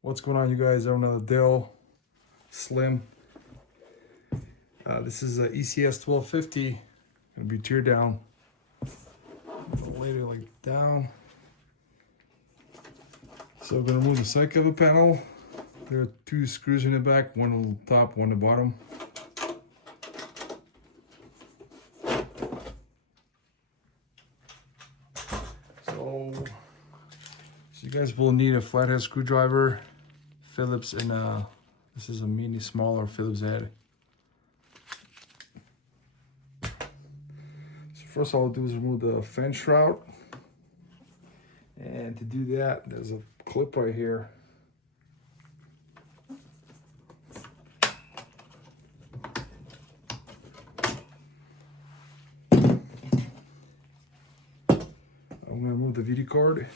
What's going on, you guys? I have another Dell Slim. This is a ECS1250. Gonna be tear down. Lay it like down. So I'm gonna remove the side cover panel. There are two screws in the back, one on the top, one on the bottom. So you guys will need a flathead screwdriver, Phillips, and this is a mini smaller Phillips head. So first all I'll do is remove the fan shroud. And to do that, there's a clip right here. I'm gonna remove the video card.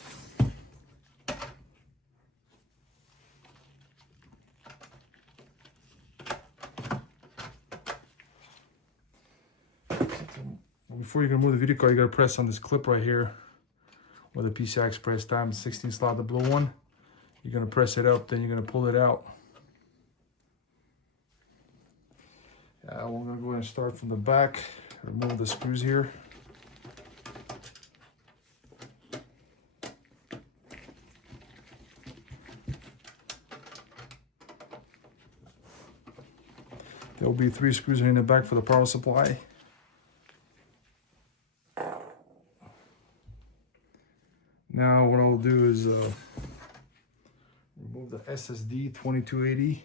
Before you can remove the video card, you gotta press on this clip right here where the PCI Express times 16 slot, the blue one. You're gonna press it up, then you're gonna pull it out. We're gonna go ahead and start from the back. Remove the screws here. There will be 3 screws in the back for the power supply. Now what I'll do is remove the SSD 2280.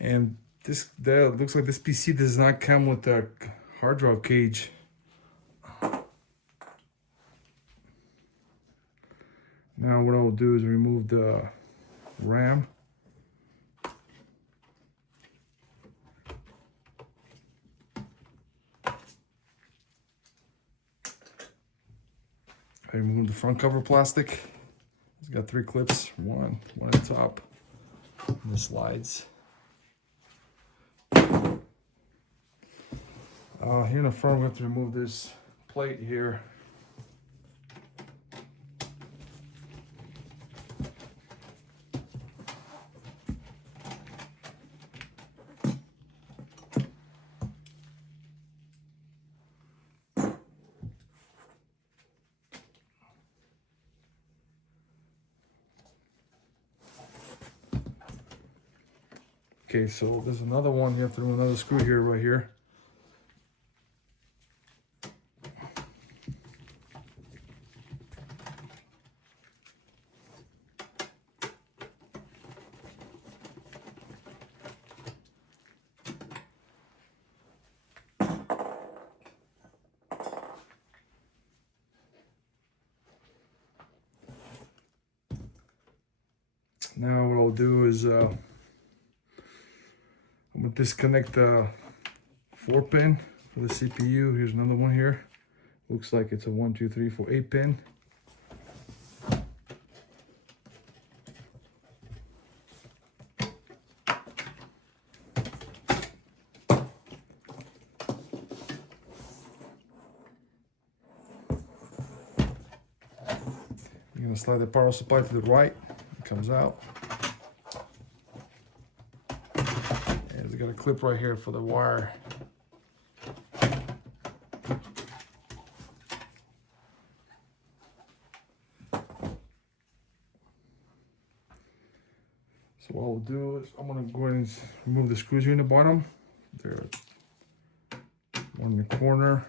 And that looks like this PC does not come with a hard drive cage. Now what I'll do is remove the RAM. I removed the front cover plastic. It's got 3 clips, one at the top, and the slides. Here in the front, we have to remove this plate here. Okay, so there's another one. You have to remove another screw here, right here. Now what I'll do is I'm gonna disconnect the 4-pin for the CPU. Here's another one here. Looks like it's a 1, 2, 3, 4, 8-pin. You're gonna slide the power supply to the right. It comes out. And it's got a clip right here for the wire. So what I'll do is I'm gonna go ahead and remove the screws here in the bottom. There, one in the corner.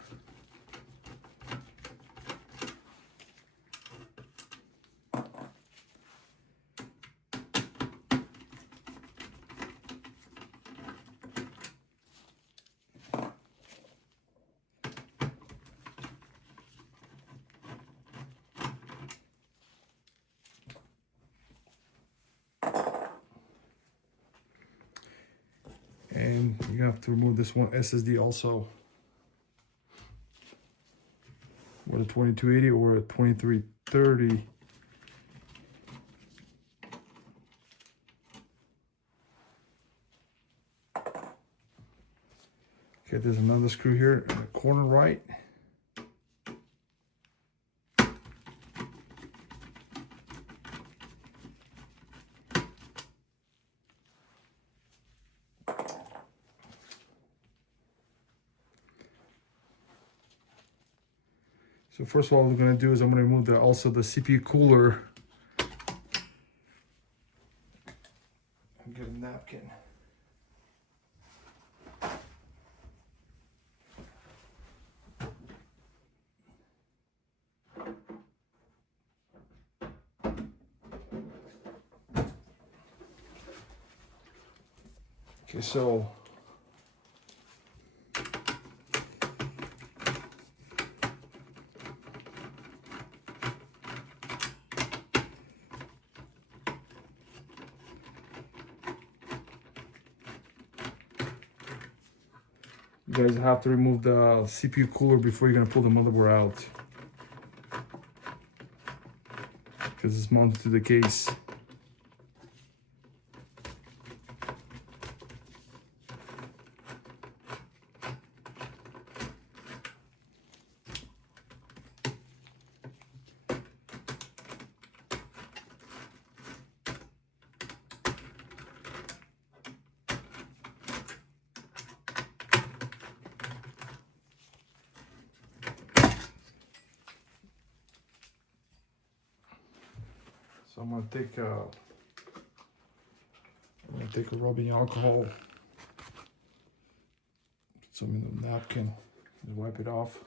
And you have to remove this one SSD also, with a 2280 or a 2330. Okay, there's another screw here in the corner right. So first of all, what I'm going to do is I'm going to remove also the CPU cooler. And get a napkin. Okay, so you guys have to remove the CPU cooler before you're gonna pull the motherboard out, because it's mounted to the case. So I'm gonna take a rubbing alcohol, put some in the napkin, and wipe it off.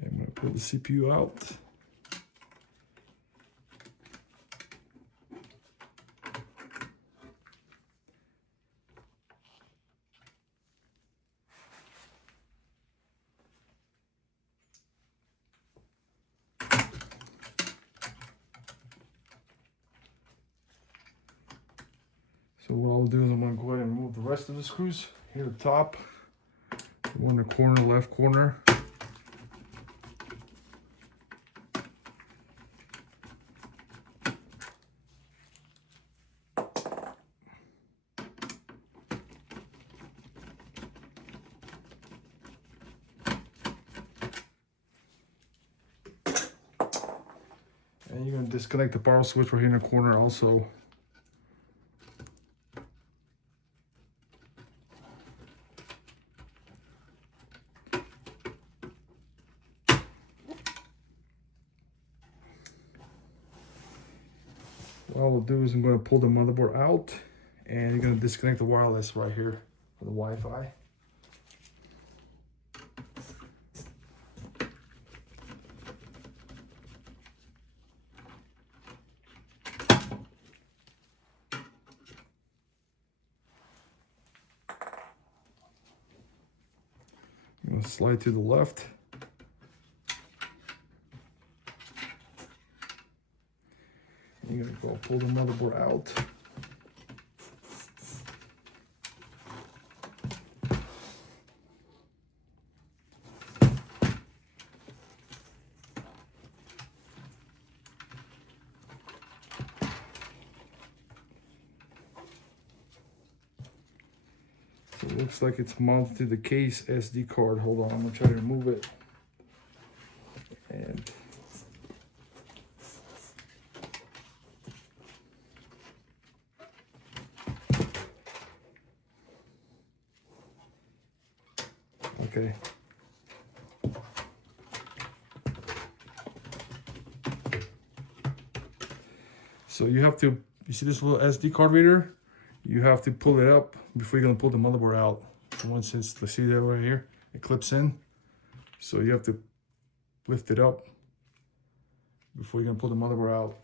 And I'm gonna pull the CPU out. So what I'll do is I'm going to go ahead and remove the rest of the screws. Here at the top, the one in the corner, left corner. And you're going to disconnect the power switch right here in the corner also. What I will do is I'm going to pull the motherboard out, and you're going to disconnect the wireless right here for the Wi-Fi. I'm going to slide to the left. You're going to go pull the motherboard out. So it looks like it's mounted to the case SD card. Hold on, I'm going to try to remove it. And okay. So you have to, you see this little SD card reader? You have to pull it up before you're gonna pull the motherboard out. So once it's, let's see that right here, it clips in. So you have to lift it up before you're gonna pull the motherboard out.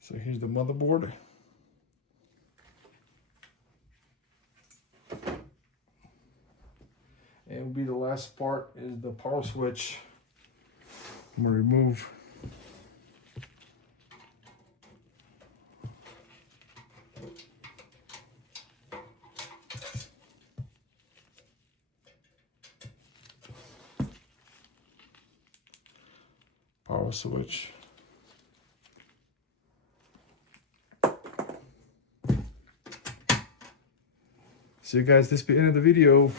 So here's the motherboard. And will be the last part is the power switch. I'm gonna remove power switch. So you guys, this be the end of the video.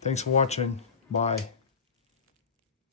Thanks for watching. Bye.